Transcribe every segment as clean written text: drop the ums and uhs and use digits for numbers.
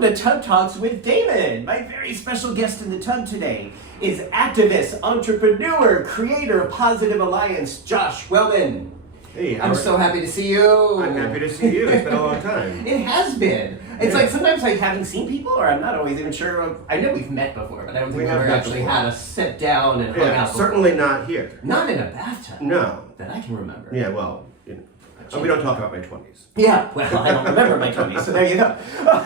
Welcome to Tub Talks with Damon. My very special guest in the tub today is activist, entrepreneur, creator of Positive Alliance, Josh Wellman. Hey, I'm so happy to see you. I'm happy to see you. It's been a long time. It has been. It's like sometimes I haven't seen people, or I'm not always even sure. I know we've met before, but I don't think we've ever actually had a sit down and hung out before. Certainly not here. Not in a bathtub. No. That I can remember. Yeah, well, we don't talk about my 20s. Yeah, well, I don't remember my 20s, so there you go.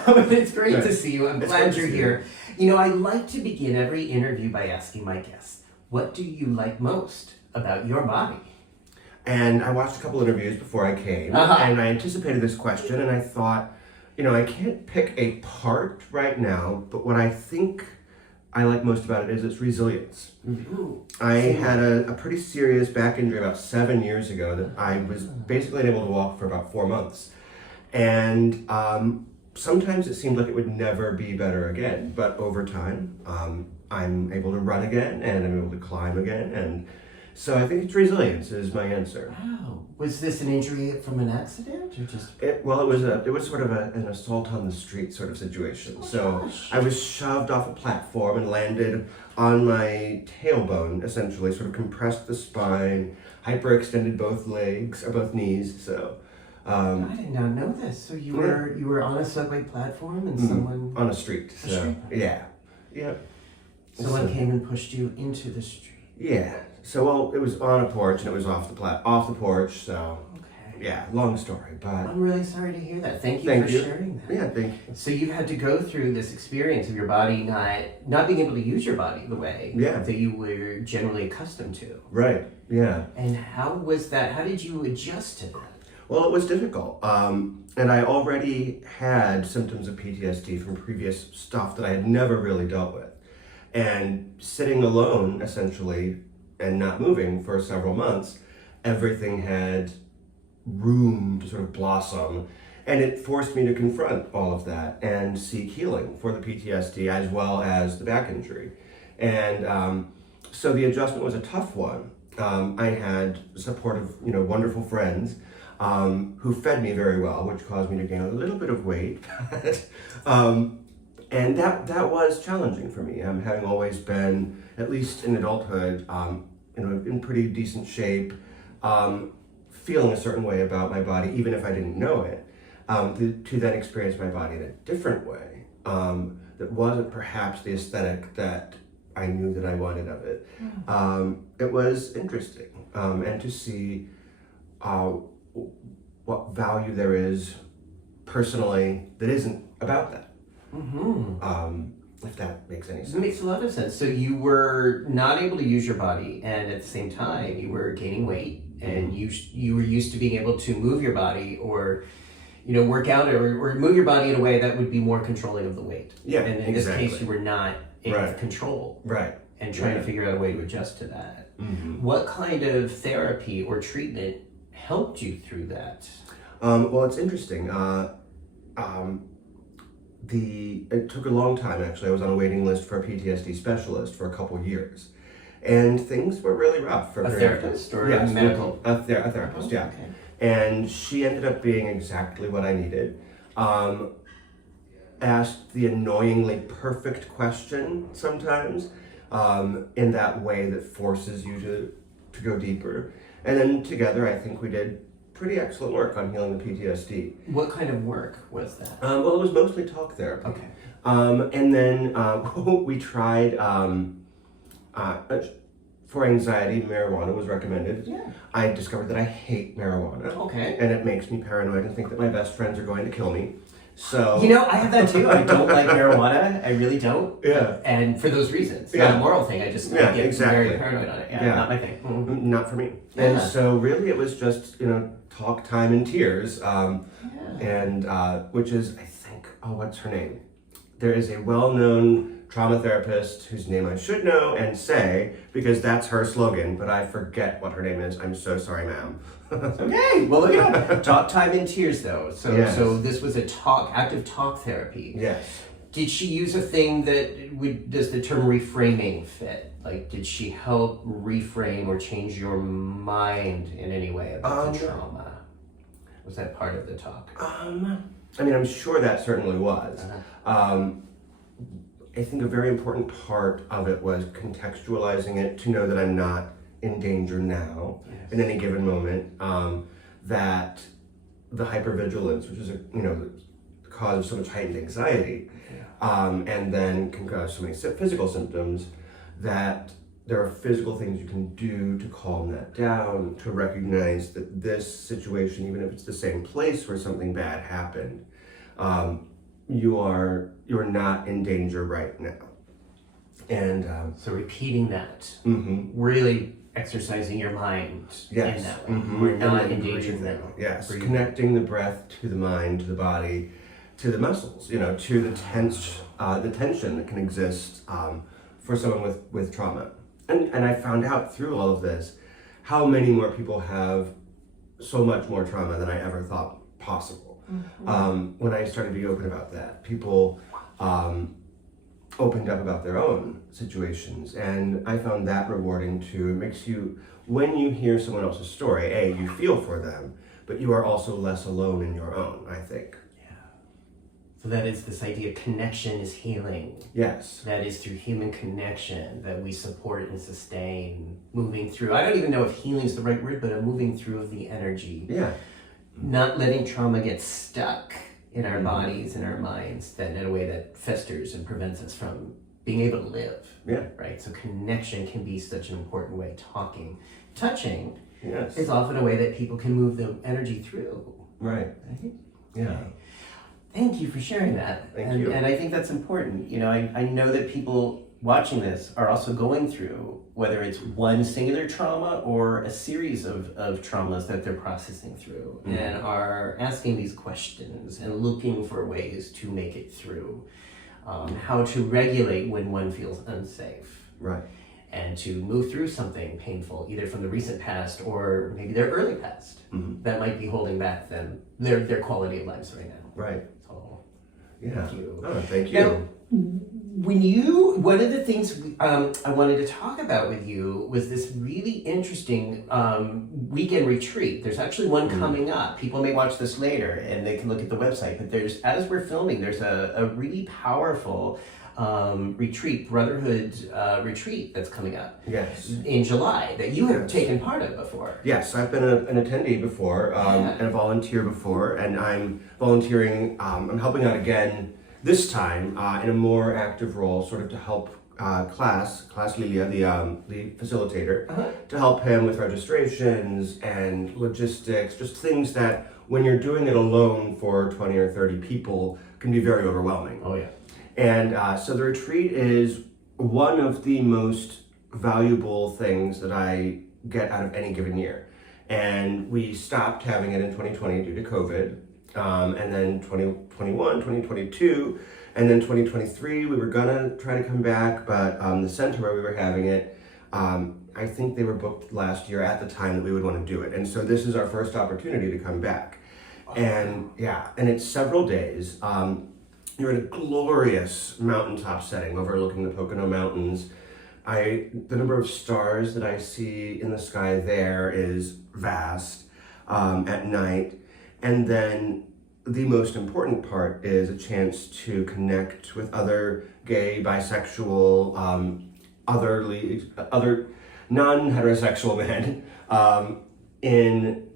But it's great to see you. I'm glad you're here. You know, I like to begin every interview by asking my guests, what do you like most about your body? And I watched a couple interviews before I came, and I anticipated this question, and I thought, I can't pick a part right now, but what I think I like most about it is its resilience. Mm-hmm. I had a pretty serious back injury about 7 years ago that I was basically unable to walk for about 4 months. And sometimes it seemed like it would never be better again, but over time, I'm able to run again, and I'm able to climb again, and so I think it's resilience is my answer. Wow. Was this an injury from an accident or just? It was sort of an assault on the street sort of situation. Gosh. I was shoved off a platform and landed on my tailbone, essentially, sort of compressed the spine, hyperextended both legs, or both knees, so. I did not know this. So you were on a subway platform and someone... On a street, so, yeah. Someone came and pushed you into the street. Yeah. So, well, it was on a porch and it was off the porch, so, yeah, long story, but... I'm really sorry to hear that. Thank you for sharing that. Yeah, thank you. So you had to go through this experience of your body not being able to use your body the way that you were generally accustomed to. Right, yeah. And how was that? How did you adjust to that? Well, it was difficult, and I already had symptoms of PTSD from previous stuff that I had never really dealt with. And sitting alone, essentially, and not moving for several months, everything had room to sort of blossom, and it forced me to confront all of that and seek healing for the PTSD as well as the back injury. And so the adjustment was a tough one. I had supportive, wonderful friends who fed me very well, which caused me to gain a little bit of weight. And that was challenging for me. Having always been, at least in adulthood, in pretty decent shape, feeling a certain way about my body, even if I didn't know it, to then experience my body in a different way that wasn't perhaps the aesthetic that I knew that I wanted of it. It was interesting, and to see what value there is personally that isn't about that. If that makes any sense. It makes a lot of sense. So you were not able to use your body, and at the same time you were gaining weight, and you were used to being able to move your body or work out or move your body in a way that would be more controlling of the weight. Yeah, and in this case you were not in control. Right. And trying to figure out a way to adjust to that. What kind of therapy or treatment helped you through that? Well, it's interesting. It took a long time, actually. I was on a waiting list for a PTSD specialist for a couple years. And things were really rough for a therapist or a medical? A therapist, yeah. Okay. And she ended up being exactly what I needed. Asked the annoyingly perfect question sometimes, in that way that forces you to go deeper. And then together, I think we did pretty excellent work on healing the PTSD. What kind of work was that? Well, it was mostly talk therapy. Okay. And then we tried, for anxiety, marijuana was recommended. Yeah. I discovered that I hate marijuana. Okay. And it makes me paranoid and think that my best friends are going to kill me. So I have that too. I don't like marijuana. I really don't. Yeah. And for those reasons. It's not a moral thing. I just get very paranoid on it. Yeah. Not my thing. Not for me. Yeah. And so really it was just, talk, time, and tears. And which is, I think, what's her name? There is a well-known trauma therapist whose name I should know and say, because that's her slogan, but I forget what her name is. I'm so sorry, ma'am. Okay, well, look at that. Talk, time, and tears, though. So this was active talk therapy. Yes. Did she use a thing does the term reframing fit? Like, did she help reframe or change your mind in any way about the trauma? Was that part of the talk? I mean, I'm sure that certainly was. I think a very important part of it was contextualizing it to know that I'm not in danger now in any given moment. That the hypervigilance, which is the cause of so much heightened anxiety, and then can cause so many physical symptoms, that there are physical things you can do to calm that down, to recognize that this situation, even if it's the same place where something bad happened, you're not in danger right now. And so repeating that, really exercising your mind in that way. We're not in danger now. Yes, connecting the breath to the mind, to the body, to the muscles, to the tension that can exist for someone with trauma. And I found out through all of this how many more people have so much more trauma than I ever thought possible. When I started to be open about that, people opened up about their own situations, and I found that rewarding too. It makes you, when you hear someone else's story, you feel for them, but you are also less alone in your own, I think. So that is this idea of connection is healing. Yes. That is through human connection that we support and sustain, moving through. I don't even know if healing is the right word, but a moving through of the energy. Yeah. Not letting trauma get stuck in our bodies and our minds, that in a way that festers and prevents us from being able to live. Yeah. Right? So connection can be such an important way. Talking, touching is often a way that people can move the energy through. Right. Yeah. Okay. Thank you for sharing that. Thank you. And I think that's important. I know that people watching this are also going through, whether it's one singular trauma or a series of traumas that they're processing through, and are asking these questions and looking for ways to make it through. How to regulate when one feels unsafe. Right. And to move through something painful, either from the recent past or maybe their early past, that might be holding back their quality of lives right now. Right. So, Yeah. thank you. Oh, thank you. Now, one of the things I wanted to talk about with you was this really interesting weekend retreat. There's actually one coming up. People may watch this later and they can look at the website, but as we're filming, there's a really powerful retreat, Brotherhood Retreat that's coming up in July that you have taken part of before. Yes, I've been an attendee before and a volunteer before, and I'm volunteering, I'm helping out again this time in a more active role, sort of to help Class Lilia, the facilitator, to help him with registrations and logistics, just things that when you're doing it alone for 20 or 30 people can be very overwhelming. Oh yeah. And so the retreat is one of the most valuable things that I get out of any given year. And we stopped having it in 2020 due to COVID, and then 2021, 2022, and then 2023, we were gonna try to come back, but the center where we were having it, I think they were booked last year at the time that we would want to do it. And so this is our first opportunity to come back. And and it's several days. You're in a glorious mountaintop setting overlooking the Pocono Mountains. The number of stars that I see in the sky there is vast at night. And then the most important part is a chance to connect with other gay, bisexual, other non-heterosexual men in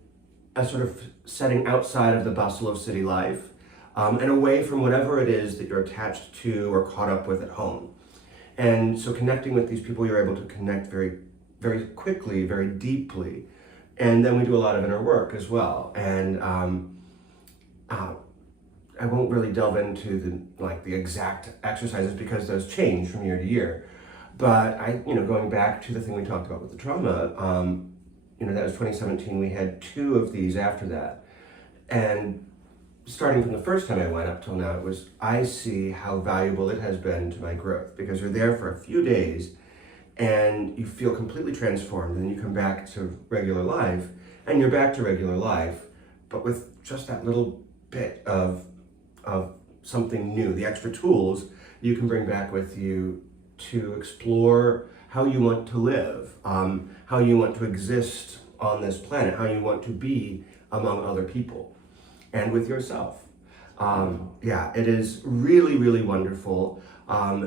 a sort of setting outside of the bustle of city life. And away from whatever it is that you're attached to or caught up with at home. And so connecting with these people, you're able to connect very, very quickly, very deeply. And then we do a lot of inner work as well. And I won't really delve into the exact exercises because those change from year to year. But going back to the thing we talked about with the trauma, that was 2017. We had 2 of these after that. And starting from the first time I went up till now, I see how valuable it has been to my growth, because you're there for a few days and you feel completely transformed, and then you come back to regular life and you're back to regular life, but with just that little bit of something new, the extra tools you can bring back with you to explore how you want to live, how you want to exist on this planet, how you want to be among other people and with yourself. Yeah, it is really, really wonderful.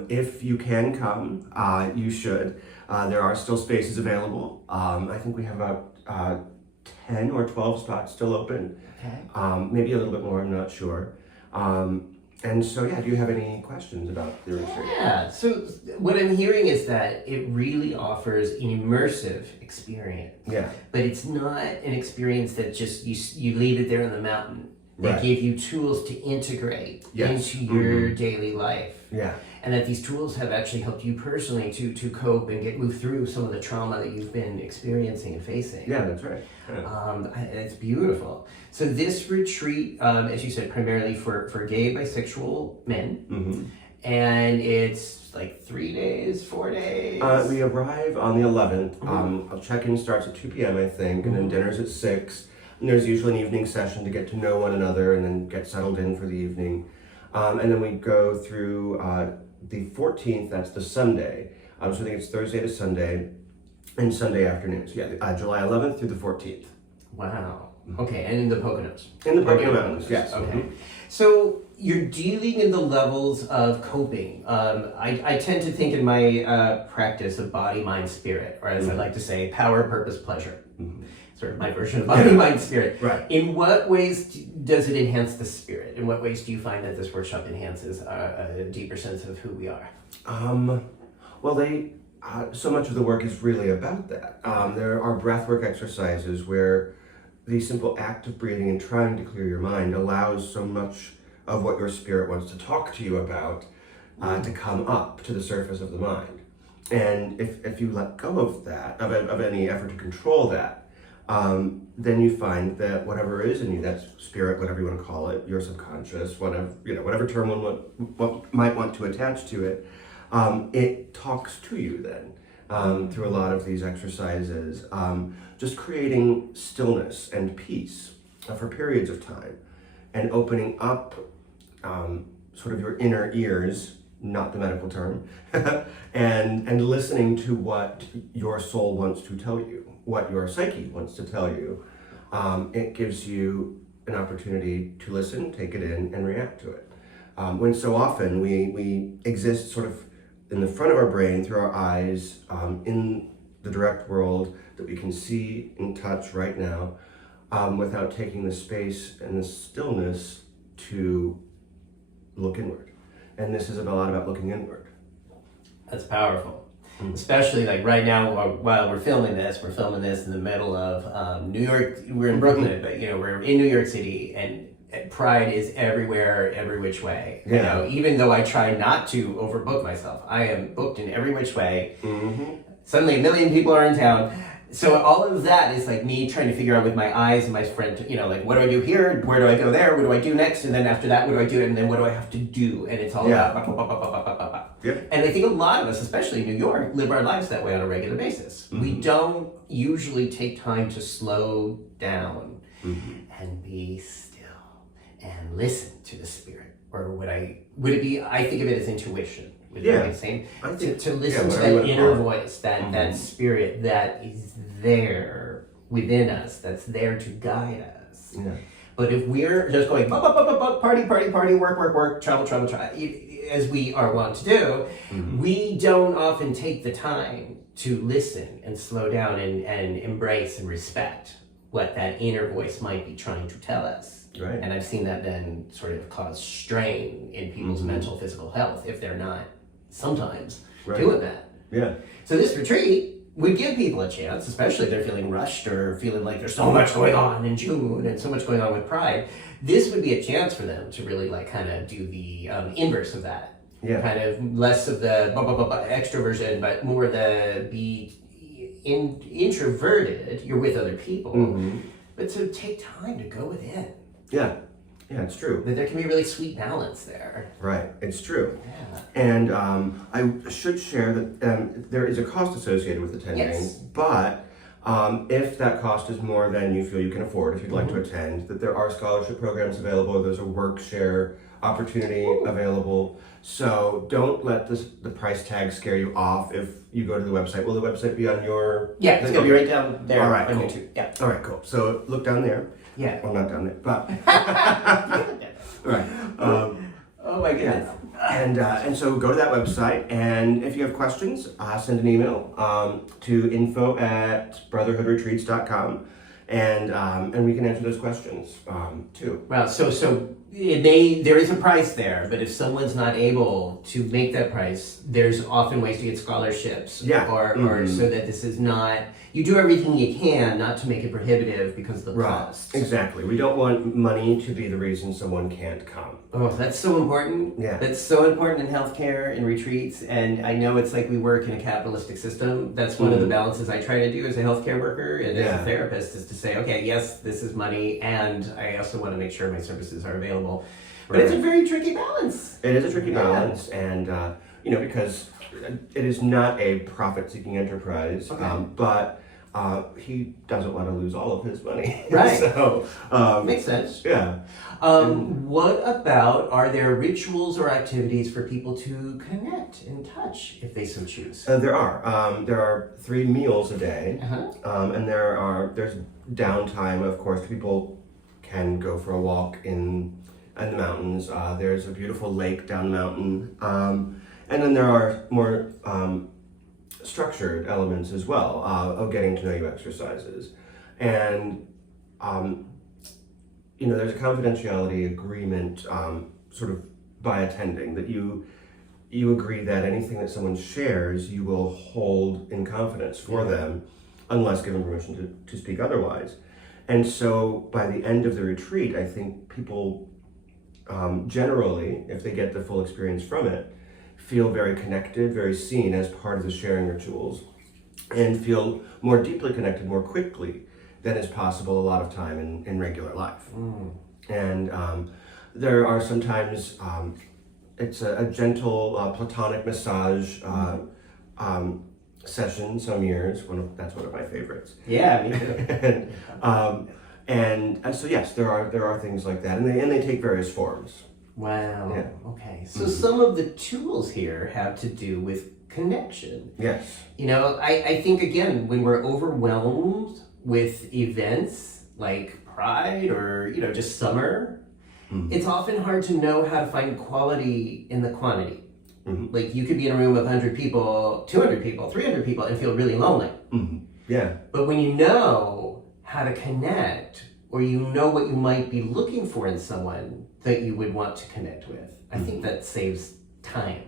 If you can come, you should. There are still spaces available. I think we have about 10 or 12 spots still open. Okay. Maybe a little bit more, I'm not sure. And so, yeah, do you have any questions about the retreat? Yeah, so what I'm hearing is that it really offers an immersive experience. Yeah. But it's not an experience that just you leave it there on the mountain. They Right. give you tools to integrate Yes. into your daily life. Yeah. And that these tools have actually helped you personally to cope and move through some of the trauma that you've been experiencing and facing. Yeah, that's right. Yeah. It's beautiful. So this retreat, as you said, primarily for gay, bisexual men. Mm-hmm. And it's like 3 days, 4 days? We arrive on the 11th. Check-in starts at 2 p.m., I think, and then dinner's at 6. And there's usually an evening session to get to know one another and then get settled in for the evening. And then we go through the 14th, that's the Sunday. So I think it's Thursday to Sunday and Sunday afternoon. So yeah, July 11th through the 14th. Wow. Okay, and in the Poconos. In the Pocono Mountains, yes. Okay. Mm-hmm. So you're dealing in the levels of coping. I tend to think in my practice of body, mind, spirit, or as I like to say, power, purpose, pleasure. Mm-hmm. Sort of my version of body, mind, spirit. Right. In what ways does it enhance the spirit? In what ways do you find that this workshop enhances a deeper sense of who we are? Well, so much of the work is really about that. There are breathwork exercises where the simple act of breathing and trying to clear your mind allows so much of what your spirit wants to talk to you about to come up to the surface of the mind. And if you let go of that, of any effort to control that, then you find that whatever is in you, that's spirit, whatever you want to call it, your subconscious, whatever term one might want to attach to it, it talks to you then through a lot of these exercises, just creating stillness and peace for periods of time and opening up sort of your inner ears, not the medical term, and listening to what your soul wants to tell you, what your psyche wants to tell you. It gives you an opportunity to listen, take it in, and react to it. When so often we exist sort of in the front of our brain through our eyes in the direct world that we can see and touch right now without taking the space and the stillness to look inward. And this is a lot about looking inward. That's powerful. Especially like right now while we're filming this in the middle of New York. We're in Brooklyn, but we're in New York City, and pride is everywhere, every which way. Yeah. Even though I try not to overbook myself, I am booked in every which way. Mm-hmm. Suddenly 1 million people are in town. So all of that is like me trying to figure out with my eyes and my friend, like what do I do here? Where do I go there? What do I do next? And then after that, what do I do? And then what do I have to do? And it's all about Yep. And I think a lot of us, especially in New York, live our lives that way on a regular basis. Mm-hmm. We don't usually take time to slow down and be still and listen to the spirit. Or would it be, I think of it as intuition. Would that be the same? To listen to that inner voice, that spirit that is there within us, that's there to guide us. Yeah. But if we're just going party, work, travel, as we are wont to do, we don't often take the time to listen and slow down and embrace and respect what that inner voice might be trying to tell us. Right. And I've seen that then sort of cause strain in people's mental, physical health if they're not sometimes doing that. Yeah. So this retreat would give people a chance, especially if they're feeling rushed or feeling like there's so much going on in June and so much going on with Pride. This would be a chance for them to really kind of do the inverse of that. Yeah. Kind of less of the extroversion, but more the be introverted. You're with other people, but to take time to go within. Yeah. Yeah, it's true. That there can be a really sweet balance there. Right, it's true. Yeah. And I should share that there is a cost associated with attending, but if that cost is more than you feel you can afford, if you'd like to attend, that there are scholarship programs available, there's a work share opportunity available. So don't let the price tag scare you off if you go to the website. Will the website be on your... Yeah, it's going to be right down there. All right, on cool. YouTube. Yeah. All right, cool. So look down there. Yeah. Well, not down there, but... Right. Oh my goodness. And so go to that website, and if you have questions, send an email to info@brotherhoodretreats.com, and we can answer those questions too. Wow. So there is a price there, but if someone's not able to make that price, there's often ways to get scholarships. Yeah. Or so that this is not. You do everything you can not to make it prohibitive because of the cost. Exactly. We don't want money to be the reason someone can't come. Oh, that's so important. Yeah. That's so important in healthcare, in retreats, and I know it's like we work in a capitalistic system. That's one of the balances I try to do as a healthcare worker and as a therapist, is to say, okay, yes, this is money, and I also want to make sure my services are available. But it's a very tricky balance. It is a tricky balance, and because it is not a profit-seeking enterprise, but he doesn't want to lose all of his money. Right. So makes sense. Yeah. What about, are there rituals or activities for people to connect and touch if they so choose? There are 3 meals a day, and there's downtime. Of course, people can go for a walk in the mountains. There's a beautiful lake down the mountain, and then there are more structured elements as well of getting to know you exercises, and there's a confidentiality agreement sort of by attending, that you agree that anything that someone shares you will hold in confidence for them unless given permission to speak otherwise. And so by the end of the retreat, I think people generally, if they get the full experience from it, feel very connected, very seen as part of the sharing rituals, and feel more deeply connected more quickly than is possible a lot of time in regular life. And there are sometimes, it's a gentle platonic massage session some years. That's one of my favorites. Yeah, me too. and so yes, there are things like that, and they take various forms. Wow. Yeah. Okay. So some of the tools here have to do with connection. Yes. I think, again, when we're overwhelmed with events like Pride or, just summer, it's often hard to know how to find quality in the quantity. Like, you could be in a room of 100 people, 200 people, 300 people, and feel really lonely. Yeah. But when you know how to connect, or you know what you might be looking for in someone that you would want to connect with, I think that saves time.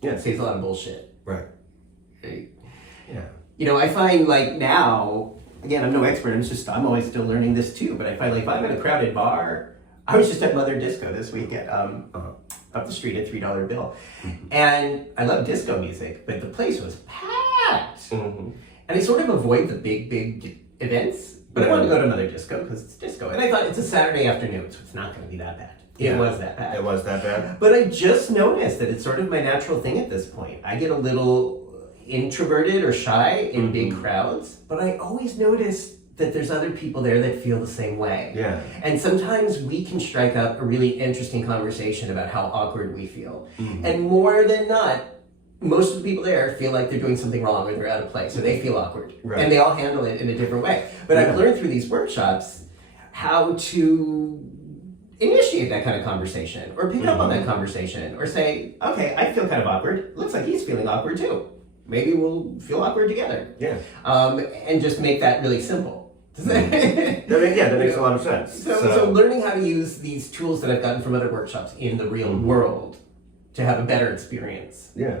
Yeah. It saves a lot of bullshit. Right. Yeah. I find, like, now, again, I'm no expert, I'm always still learning this too, but I find, like, if I'm in a crowded bar, I was just at Mother Disco this weekend, up the street at $3 bill. And I love disco music, but the place was packed. And I sort of avoid the big events, but I wanted to go to Mother Disco because it's disco. And I thought, it's a Saturday afternoon, so it's not going to be that bad. It was that bad. It was that bad. But I just noticed that it's sort of my natural thing at this point. I get a little introverted or shy in big crowds, but I always notice that there's other people there that feel the same way. Yeah. And sometimes we can strike up a really interesting conversation about how awkward we feel. And more than not, most of the people there feel like they're doing something wrong or they're out of place or they feel awkward. Right. And they all handle it in a different way. But I've learned through these workshops how to initiate that kind of conversation or pick up on that conversation or say, okay, I feel kind of awkward. Looks like he's feeling awkward too. Maybe we'll feel awkward together. Yeah. And just make that really simple. That makes a lot of sense. So learning how to use these tools that I've gotten from other workshops in the real world to have a better experience. Yeah.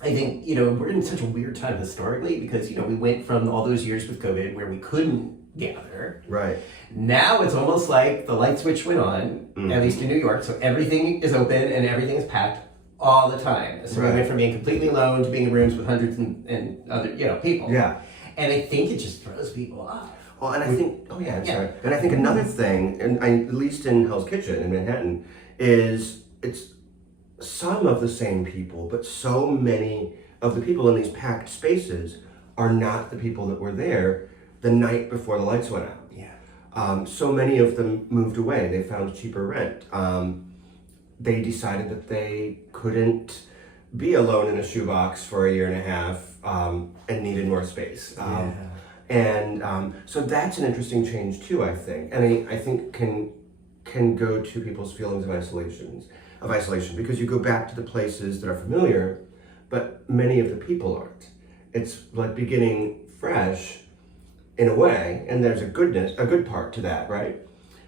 I think, we're in such a weird time historically because, we went from all those years with COVID where we couldn't gather. Right. Now it's almost like the light switch went on, at least in New York, so everything is open and everything is packed all the time. So we went from being completely alone to being in rooms with hundreds and other, people. Yeah. And I think it just throws people off. Well, and I think, sorry. And I think another thing, at least in Hell's Kitchen in Manhattan, is it's some of the same people, but so many of the people in these packed spaces are not the people that were there the night before the lights went out. Yeah. So many of them moved away. They found cheaper rent. They decided that they couldn't be alone in a shoebox for a year and a half and needed more space. And so that's an interesting change too, I think. And I think can can go to people's feelings of isolation, because you go back to the places that are familiar, but many of the people aren't. It's like beginning fresh in a way, and there's a good part to that, right?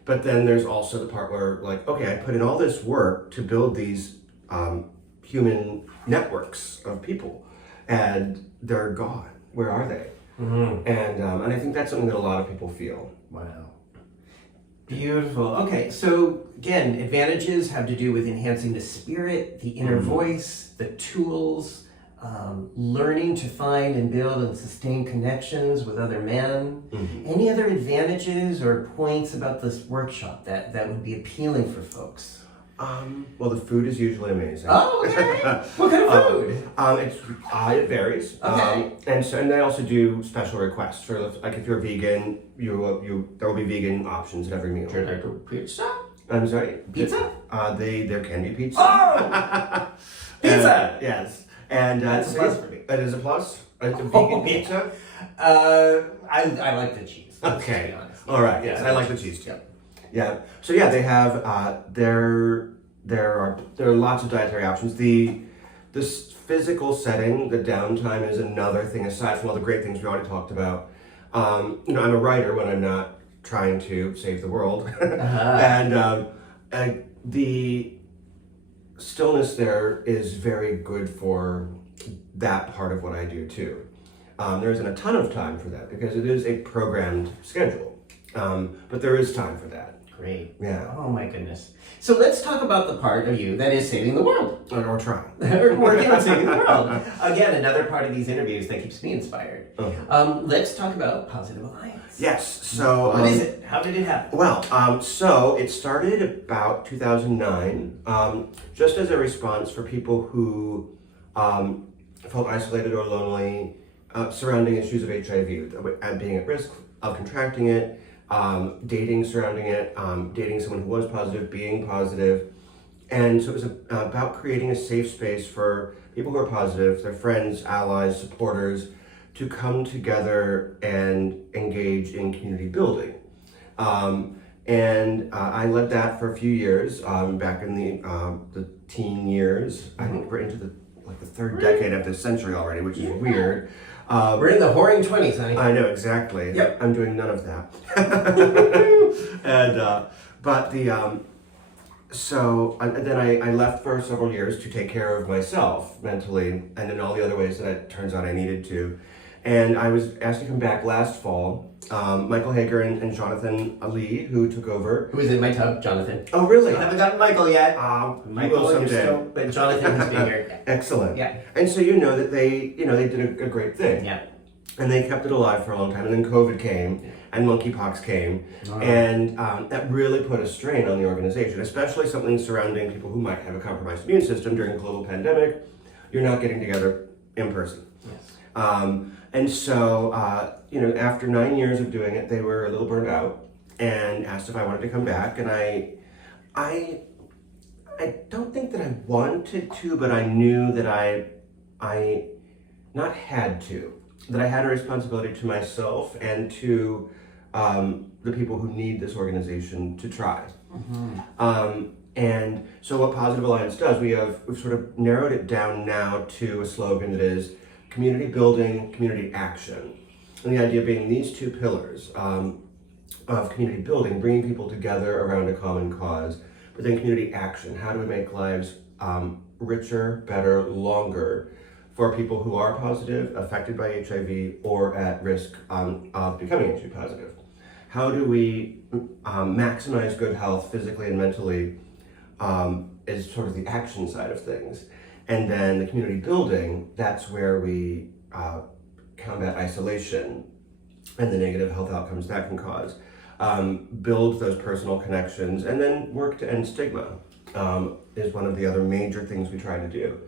But then there's also the part where, like, okay, I put in all this work to build these human networks of people, and they're gone. Where are they? Mm-hmm. And I think that's something that a lot of people feel. Wow. Beautiful. Okay, so again, advantages have to do with enhancing the spirit, the inner voice, the tools, learning to find and build and sustain connections with other men. Any other advantages or points about this workshop that would be appealing for folks? Well, the food is usually amazing. Oh, okay. What kind of food? It varies. Okay. And they also do special requests for, like, if you're vegan, there will be vegan options at every meal. Would you like a pizza? I'm sorry. Pizza? There can be pizza. Oh, pizza. Yes. And That's a plus for me. It is a plus. It's a vegan pizza. I like the cheese. Okay. To be honest. All right. Yes, I like the cheese too. Yeah. So yeah, they have there are lots of dietary options. This physical setting, the downtime is another thing aside from all the great things we already talked about. I'm a writer when I'm not trying to save the world, and the stillness there is very good for that part of what I do too. There isn't a ton of time for that because it is a programmed schedule, but there is time for that. Great. Yeah. Oh my goodness. So let's talk about the part of you that is saving the world. Or trying. Or working on saving the world. Again, another part of these interviews that keeps me inspired. Let's talk about Positive Alliance. Yes. So what is it? How did it happen? Well, so it started about 2009, just as a response for people who felt isolated or lonely surrounding issues of HIV and being at risk of contracting it. Dating surrounding it, dating someone who was positive, being positive. And so it was about creating a safe space for people who are positive, their friends, allies, supporters, to come together and engage in community building. And I led that for a few years, back in the teen years. I think we're into the third decade of this century already, which is weird. We're in the whoring 20s, honey. I know, exactly. Yep. I'm doing none of that. And then I left for several years to take care of myself mentally and in all the other ways that it turns out I needed to. And I was asked to come back last fall. Michael Hager and Jonathan Ali, who took over. Who is in my tub? Jonathan. Oh, really? I haven't gotten Michael yet. Michael will someday. But Jonathan has been here. Excellent. Yeah. And so that they did a great thing. Yeah. And they kept it alive for a long time. And then COVID came and monkeypox came. And that really put a strain on the organization, especially something surrounding people who might have a compromised immune system during a global pandemic. You're not getting together in person. Yes. And so, after 9 years of doing it, they were a little burned out and asked if I wanted to come back. And I don't think that I wanted to, but I knew that I not had to, that I had a responsibility to myself and to the people who need this organization to try. And so what Positive Alliance does, we've sort of narrowed it down now to a slogan that is community building, community action. And the idea being these two pillars of community building, bringing people together around a common cause, but then community action. How do we make lives richer, better, longer for people who are positive, affected by HIV, or at risk of becoming HIV positive? How do we maximize good health physically and mentally is sort of the action side of things. And then the community building, that's where we combat isolation and the negative health outcomes that can cause. Build those personal connections, and then work to end stigma is one of the other major things we try to do.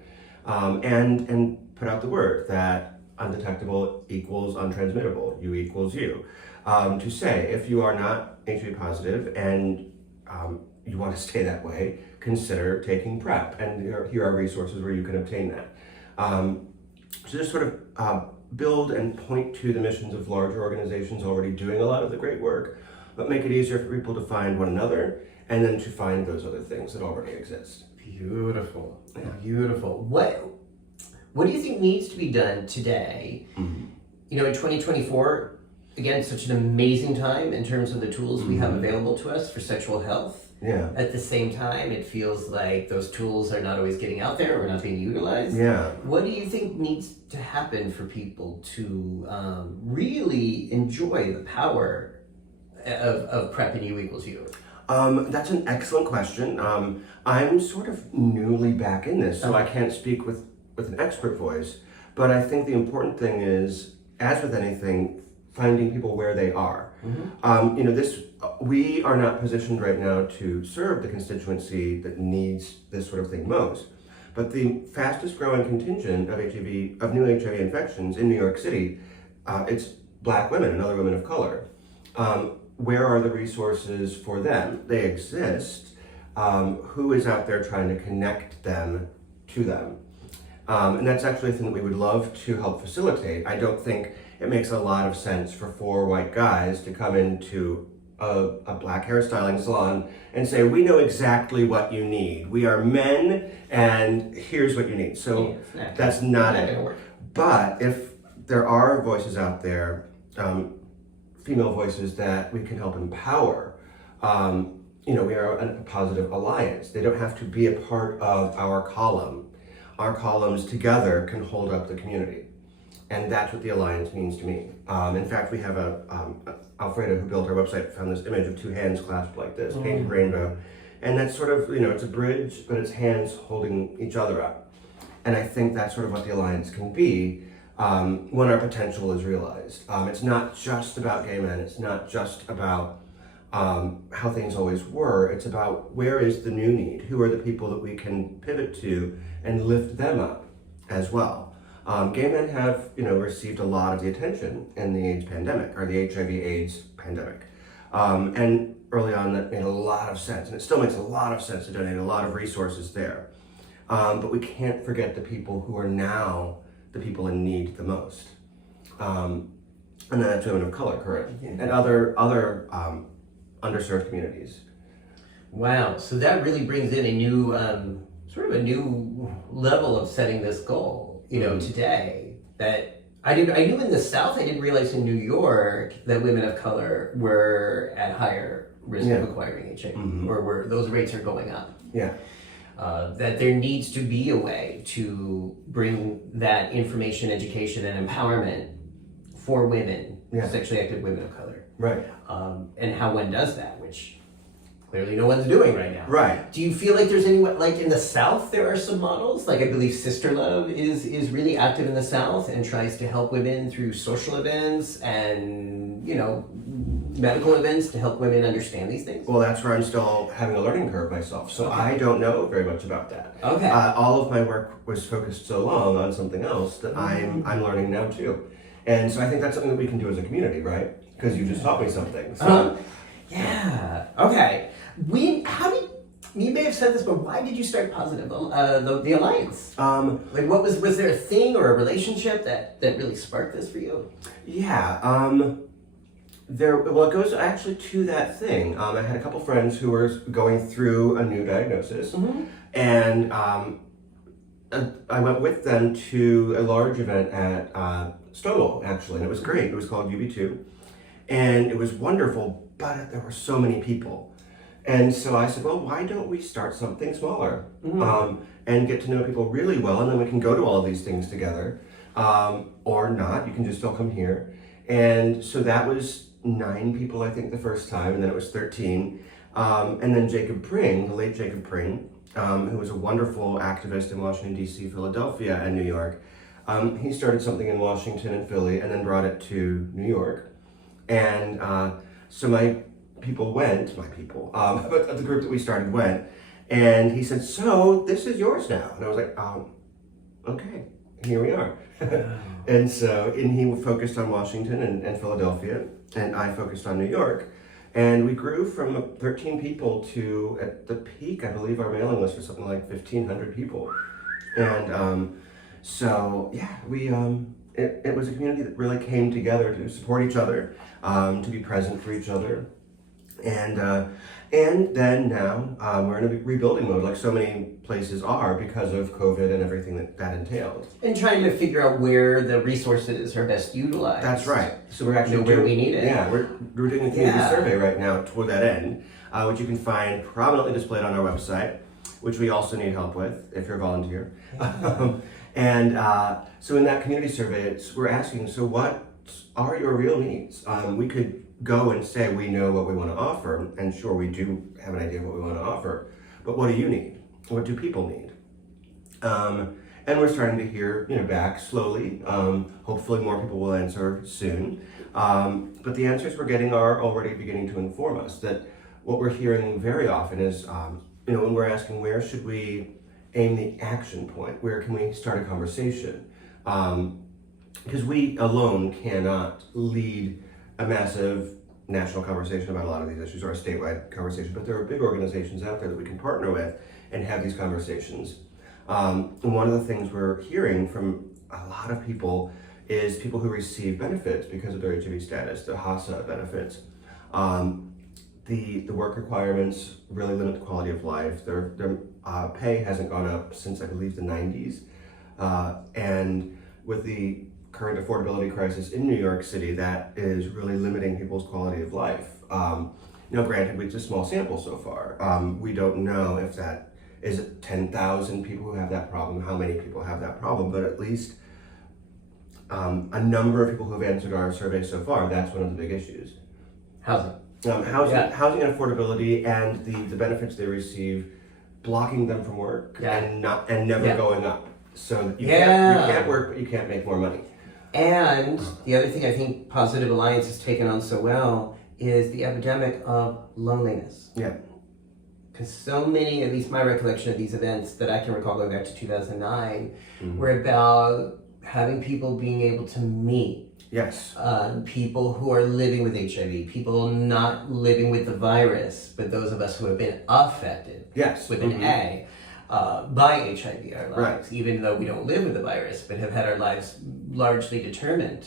And put out the word that undetectable equals untransmittable, you equals you. To say, if you are not HIV positive and you want to stay that way, consider taking PrEP, and here are resources where you can obtain that. So just sort of build and point to the missions of larger organizations already doing a lot of the great work, but make it easier for people to find one another and then to find those other things that already exist. Beautiful, beautiful. What do you think needs to be done today? You know, in 2024, again, such an amazing time in terms of the tools we have available to us for sexual health. Yeah. At the same time, it feels like those tools are not always getting out there or not being utilized. Yeah. What do you think needs to happen for people to really enjoy the power of PrEP and U equals U? That's an excellent question. I'm sort of newly back in this, so I can't speak with an expert voice. But I think the important thing is, as with anything, finding people where they are. You know, we are not positioned right now to serve the constituency that needs this sort of thing most. But the fastest growing contingent of new HIV infections in New York City, it's Black women and other women of color. Where are the resources for them? They exist. Who is out there trying to connect them to them? And that's actually a thing that we would love to help facilitate. I don't think it makes a lot of sense for 4 white guys to come into a black hairstyling salon and say, we know exactly what you need. We are men, and here's what you need. So that's not it. But if there are voices out there, female voices that we can help empower, you know, we are a Positive Alliance. They don't have to be a part of our column. Our columns together can hold up the community. And that's what the Alliance means to me. In fact, we have Alfredo, who built our website, found this image of 2 hands clasped like this, painted rainbow. And that's sort of, you know, it's a bridge, but it's hands holding each other up. And I think that's sort of what the Alliance can be when our potential is realized. It's not just about gay men. It's not just about how things always were. It's about where is the new need? Who are the people that we can pivot to and lift them up as well? Gay men have, you know, received a lot of the attention in the AIDS pandemic, or the HIV/AIDS pandemic. And early on, that made a lot of sense, and it still makes a lot of sense to donate a lot of resources there. But we can't forget the people who are now the people in need the most. And that's women of color, correct? And other underserved communities. Wow, so that really brings in a new, sort of a new level of setting this goal, you know, today, that I knew in the South. I didn't realize in New York that women of color were at higher risk of acquiring HIV, or where those rates are going up. Yeah. That there needs to be a way to bring that information, education, and empowerment for women, sexually active women of color. Right. And how one does that, which clearly no one's doing right now. Right. Do you feel like there's anyone, like in the South, there are some models? Like I believe Sister Love is really active in the South and tries to help women through social events and, you know, medical events to help women understand these things? Well, that's where I'm still having a learning curve myself. So I don't know very much about that. Okay. All of my work was focused so long on something else that I'm learning now too. And so I think that's something that we can do as a community, right? Because you just taught me something. So. Yeah. Okay. You may have said this, but why did you start Positive, the Alliance? Like, was there a thing or a relationship that really sparked this for you? Yeah. It goes actually to that thing. I had a couple friends who were going through a new diagnosis, and I went with them to a large event at Stonewall, actually, and it was great. It was called UB2, and it was wonderful, but there were so many people. And so I said, well, why don't we start something smaller and get to know people really well, and then we can go to all of these things together, or not. You can just still come here. And so that was 9 people, I think, the first time, and then it was 13. And then Jacob Pring, the late Jacob Pring, who was a wonderful activist in Washington, D.C., Philadelphia, and New York, he started something in Washington and Philly and then brought it to New York. And so but the group that we started went, and he said, so this is yours now. And I was like, okay, here we are. And he focused on Washington and Philadelphia, and I focused on New York. And we grew from 13 people to, at the peak, I believe our mailing list was something like 1,500 people. And it was a community that really came together to support each other, to be present for each other. And And then now we're in a rebuilding mode, like so many places are, because of COVID and everything that entailed. And trying to figure out where the resources are best utilized. That's right. So we're actually where we need it. Yeah, we're doing a community survey right now toward that end, which you can find prominently displayed on our website, which we also need help with if you're a volunteer. So in that community survey, we're asking, so what are your real needs? We could go and say we know what we want to offer, and sure, we do have an idea of what we want to offer, but what do you need? What do people need? And we're starting to hear back slowly. Hopefully more people will answer soon. But the answers we're getting are already beginning to inform us that what we're hearing very often is, when we're asking where should we aim the action point, where can we start a conversation? Because we alone cannot lead a massive national conversation about a lot of these issues, or a statewide conversation, but there are big organizations out there that we can partner with and have these conversations. And one of the things we're hearing from a lot of people is people who receive benefits because of their HIV status, the HASA benefits. The work requirements really limit the quality of life. Their pay hasn't gone up since, I believe, the 90s. And with the current affordability crisis in New York City, that is really limiting people's quality of life. Granted, it's a small sample so far. We don't know if that is 10,000 people who have that problem, how many people have that problem, but at least a number of people who have answered our survey so far, that's one of the big issues. Housing. Housing and affordability, and the benefits they receive, blocking them from work and never going up. So you can't work, but you can't make more money. And the other thing I think Positive Alliance has taken on so well is the epidemic of loneliness. Yeah. Because so many, at least my recollection of these events that I can recall going back to 2009, were about having people being able to meet. Yes. People who are living with HIV, people not living with the virus, but those of us who have been affected with an A by HIV, our lives, even though we don't live with the virus, but have had our lives largely determined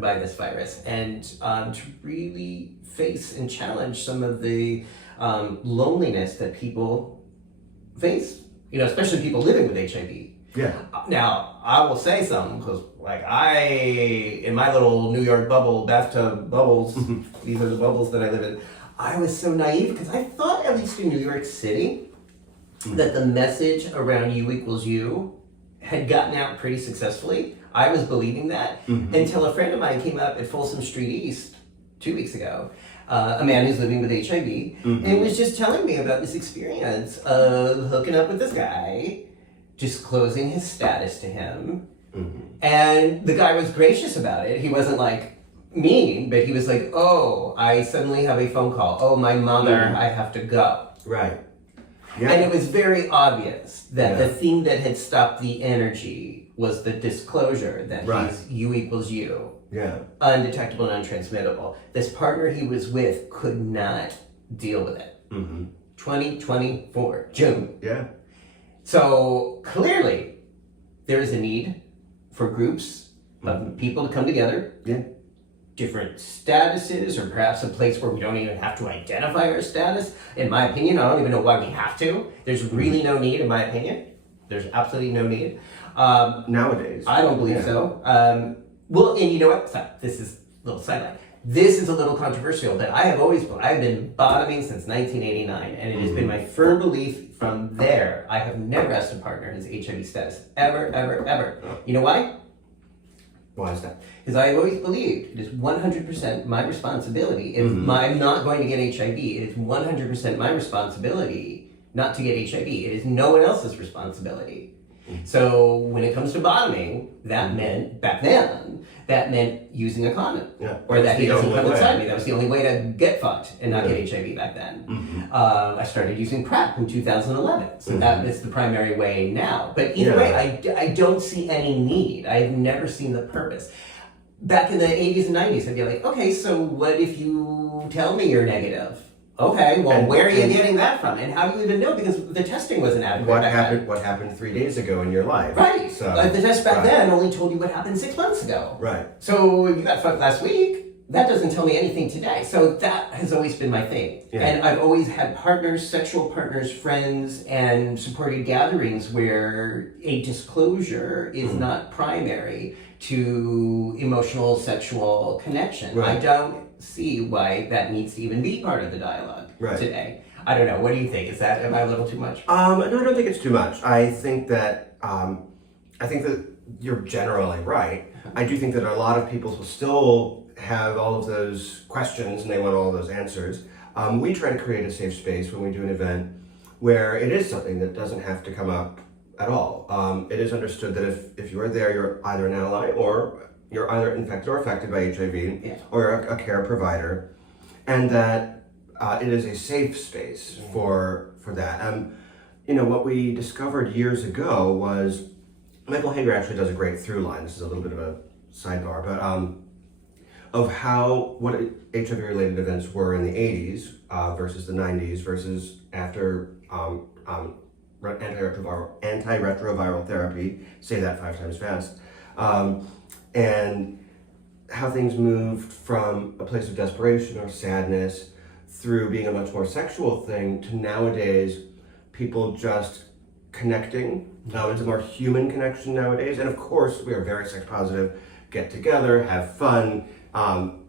by this virus, and to really face and challenge some of the loneliness that people face, especially people living with HIV. Yeah. Now, I will say something, because in my little New York bubble, bathtub bubbles, these are the bubbles that I live in, I was so naive, because I thought, at least in New York City, that the message around you equals you had gotten out pretty successfully. I was believing that until a friend of mine came up at Folsom Street East 2 weeks ago, a man who's living with HIV, and was just telling me about this experience of hooking up with this guy, disclosing his status to him, and the guy was gracious about it. He wasn't mean, but he was like, oh, I suddenly have a phone call. Oh, my mother, I have to go. Right. Yeah. And it was very obvious that the thing that had stopped the energy was the disclosure that he's you equals you. Yeah. Undetectable and untransmittable. This partner he was with could not deal with it. 2024, June. Yeah. So clearly there is a need for groups of people to come together. Yeah. Different statuses, or perhaps a place where we don't even have to identify our status. In my opinion, I don't even know why we have to. There's really no need, in my opinion. There's absolutely no need. Nowadays. I don't believe so. Well, and you know what? Sorry, this is a little sideline. This is a little controversial, but I've been bottoming since 1989, and it has been my firm belief from there. I have never asked a partner his HIV status. Ever, ever, ever. You know why? Why is that? Because I have always believed it is 100% my responsibility. If I'm not going to get HIV, it is 100% my responsibility not to get HIV. It is no one else's responsibility. So when it comes to bottoming, that meant, back then, using a condom. Yeah. Or that he doesn't come inside me. That was the only way to get fucked and not get HIV back then. I started using PrEP in 2011. So that is the primary way now. But either way, I don't see any need. I have never seen the purpose. Back in the 80s and 90s, I'd be like, okay, so what if you tell me you're negative? Okay, well, where are you getting that from? And how do you even know? Because the testing wasn't adequate. What happened 3 days ago in your life? Right. So, the test back then only told you what happened 6 months ago. Right. So you got fucked last week. that doesn't tell me anything today. So that has always been my thing. Yeah. And I've always had partners, sexual partners, friends, and supported gatherings where a disclosure is not primary to emotional, sexual connection. Right. I don't see why that needs to even be part of the dialogue today. I don't know. What do you think? Am I a little too much? No, I don't think it's too much. I think that you're generally right. I do think that a lot of people will still have all of those questions and they want all of those answers. We try to create a safe space when we do an event where it is something that doesn't have to come up at all. It is understood that if you are there, you're either an ally or you're either infected or affected by HIV or a care provider, and that it is a safe space for that. What we discovered years ago was, Michael Hager actually does a great through line. This is a little bit of a sidebar, but of what HIV-related events were in the 80s versus the 90s versus after antiretroviral therapy, say that 5 times fast, and how things moved from a place of desperation or sadness through being a much more sexual thing to nowadays people just connecting. It's a more human connection nowadays, and of course we are very sex positive, get together, have fun.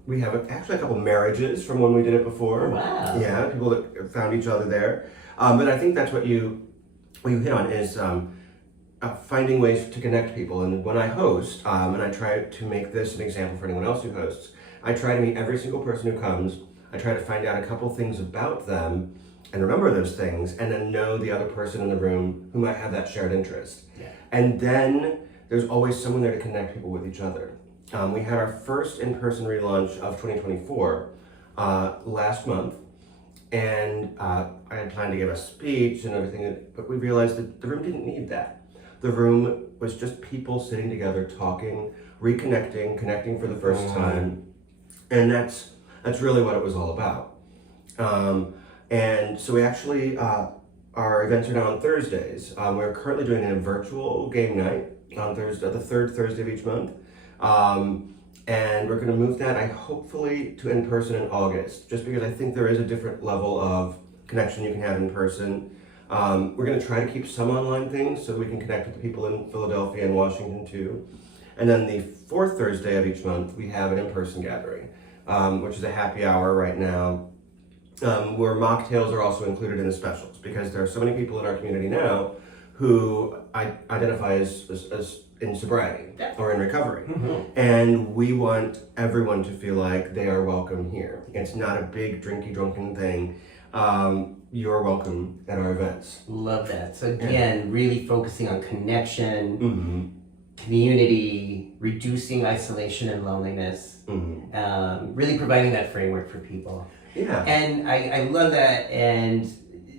We have actually a couple marriages from when we did it before. Wow. Yeah, people that found each other there. But I think that's what you hit on is finding ways to connect people. And when I host, and I try to make this an example for anyone else who hosts, I try to meet every single person who comes. I try to find out a couple things about them and remember those things, and then know the other person in the room who might have that shared interest. Yeah. And then there's always someone there to connect people with each other. We had our first in-person relaunch of 2024 last month, and I had planned to give a speech and everything, but we realized that the room didn't need that. The room was just people sitting together, talking, reconnecting, connecting for the first time, and that's really what it was all about. And so we actually, our events are now on Thursdays. We're currently doing a virtual game night on Thursday, the third Thursday of each month. And we're going to move that, hopefully, to in person in August, just because I think there is a different level of connection you can have in person. We're going to try to keep some online things so we can connect with the people in Philadelphia and Washington too. And then the fourth Thursday of each month, we have an in-person gathering, which is a happy hour right now, where mocktails are also included in the specials, because there are so many people in our community now who identify as in sobriety or in recovery. And we want everyone to feel like they are welcome here. It's not a big drinky drunken thing. You're welcome at our events. Love that. So again, really focusing on connection, community, reducing isolation and loneliness, really providing that framework for people. Yeah. And I love that, and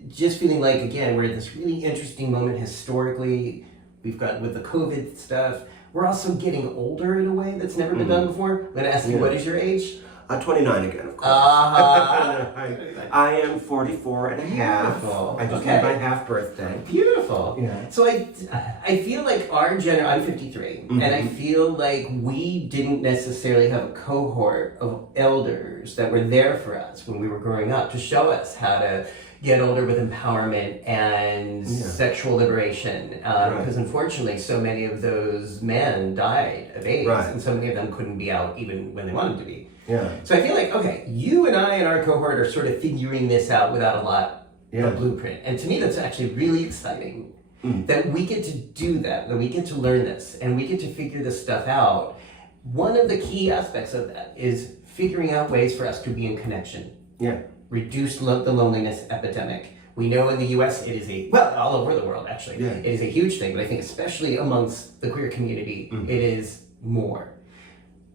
just feeling like, again, we're at this really interesting moment historically. We've got, with the COVID stuff, we're also getting older in a way that's never been done before. I'm going to ask you, what is your age? 29 again, of course. I am 44 and a half. Beautiful. I just had my half birthday. Beautiful. Yeah. So I feel like our I'm 53, and I feel like we didn't necessarily have a cohort of elders that were there for us when we were growing up to show us how to get older with empowerment and sexual liberation. Because unfortunately, so many of those men died of AIDS, and so many of them couldn't be out even when they wanted to be. Yeah. So I feel like, okay, you and I and our cohort are sort of figuring this out without a lot of blueprint. And to me, that's actually really exciting that we get to do that we get to learn this, and we get to figure this stuff out. One of the key aspects of that is figuring out ways for us to be in connection. Yeah. Reduce the loneliness epidemic. We know in the US it is all over the world actually, it is a huge thing, but I think especially amongst the queer community, it is more.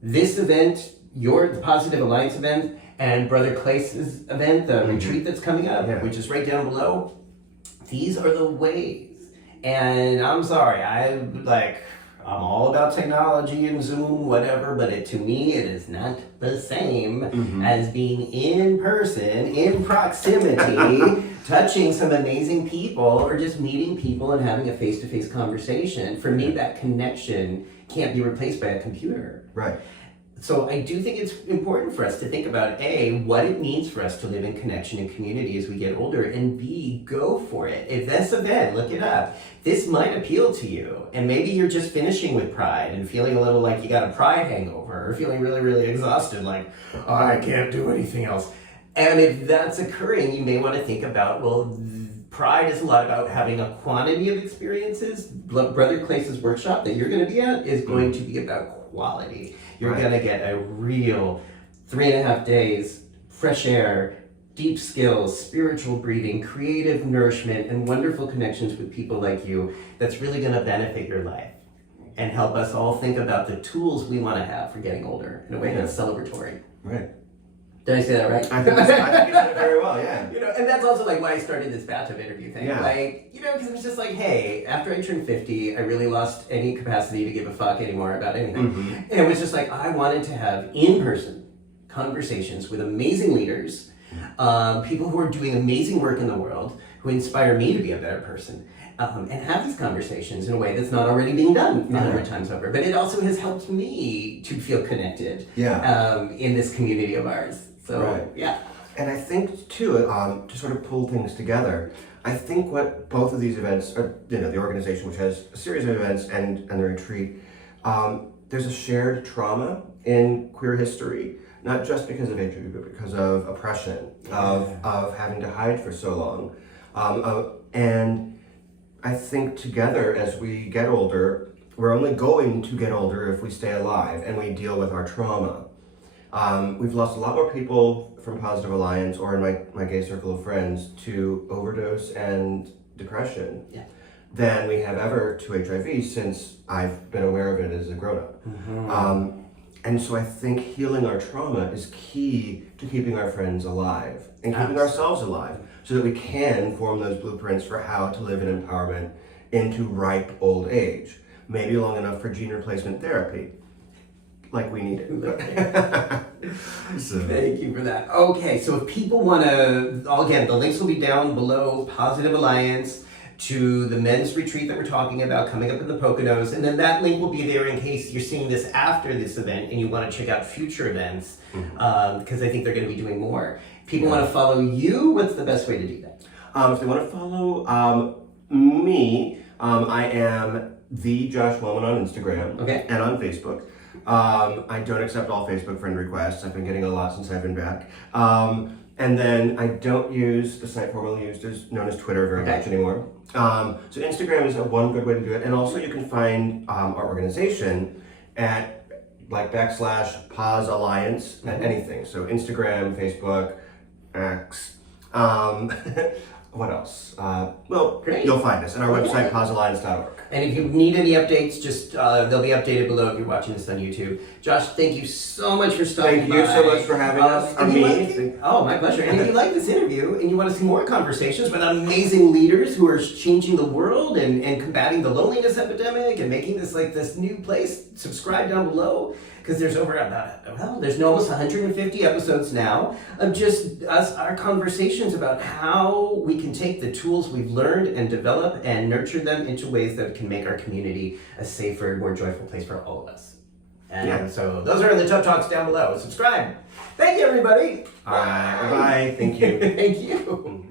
This event, the Positive Alliance event, and Brother Clace's event, the retreat that's coming up, which is right down below, these are the ways. And I'm sorry, I'm all about technology and Zoom, whatever, but to me, it is not the same as being in person, in proximity, touching some amazing people, or just meeting people and having a face-to-face conversation. For me, that connection can't be replaced by a computer. Right. So I do think it's important for us to think about A, what it means for us to live in connection and community as we get older, and B, go for it. If this event, look it up, this might appeal to you, and maybe you're just finishing with pride and feeling a little like you got a pride hangover, or feeling really, really exhausted, like, oh, I can't do anything else. And if that's occurring, you may want to think about, well, pride is a lot about having a quantity of experiences. Brother Clace's workshop that you're going to be at is going to be about quality. You're going to get a real 3.5 days, fresh air, deep skills, spiritual breathing, creative nourishment, and wonderful connections with people like you that's really going to benefit your life and help us all think about the tools we want to have for getting older in a way that's celebratory. Right. Did I say that right? I think you said it very well, yeah. You know, and that's also like why I started this bathtub interview thing. Yeah. Like, you know, because it was just like, hey, after I turned 50, I really lost any capacity to give a fuck anymore about anything. Mm-hmm. And it was just like, I wanted to have in-person conversations with amazing leaders, people who are doing amazing work in the world, who inspire me to be a better person. And have these conversations in a way that's not already being done 100 times over. But it also has helped me to feel connected in this community of ours. So, yeah. And I think, too, to sort of pull things together, I think what both of these events, or, you know, the organization, which has a series of events, and the retreat, there's a shared trauma in queer history, not just because of HIV, but because of oppression, of having to hide for so long. And I think together, as we get older, we're only going to get older if we stay alive and we deal with our trauma. We've lost a lot more people from Positive Alliance or in my gay circle of friends to overdose and depression than we have ever to HIV since I've been aware of it as a grown-up. Mm-hmm. And so I think healing our trauma is key to keeping our friends alive and keeping ourselves alive so that we can form those blueprints for how to live in empowerment into ripe old age. Maybe long enough for gene replacement therapy. Like we need it. So. Thank you for that. Okay, so if people want to, again, the links will be down below. Positive Alliance to the men's retreat that we're talking about coming up in the Poconos, and then that link will be there in case you're seeing this after this event and you want to check out future events, because I think they're going to be doing more. If people want to follow you, what's the best way to do that? If they want to follow me, I am the Josh Wellman on Instagram and on Facebook. I don't accept all Facebook friend requests. I've been getting a lot since I've been back. And then I don't use the site formerly used as known as Twitter very much anymore. So Instagram is one good way to do it. And also you can find our organization at /Pos Alliance at anything. So Instagram, Facebook, X. What else? Great. You'll find us at our website, posalliance.org. And if you need any updates, just they'll be updated below if you're watching this on YouTube. Josh, thank you so much for stopping by. Thank you so much for having us. My pleasure. And if you like this interview and you want to see more conversations with amazing leaders who are changing the world and combating the loneliness epidemic and making this like this new place, subscribe down below. Because there's there's almost 150 episodes now of just our conversations about how we can take the tools we've learned and develop and nurture them into ways that can make our community a safer, more joyful place for all of us. And so those are the Tough Talks down below. Subscribe. Thank you, everybody. Bye. Thank you. Thank you.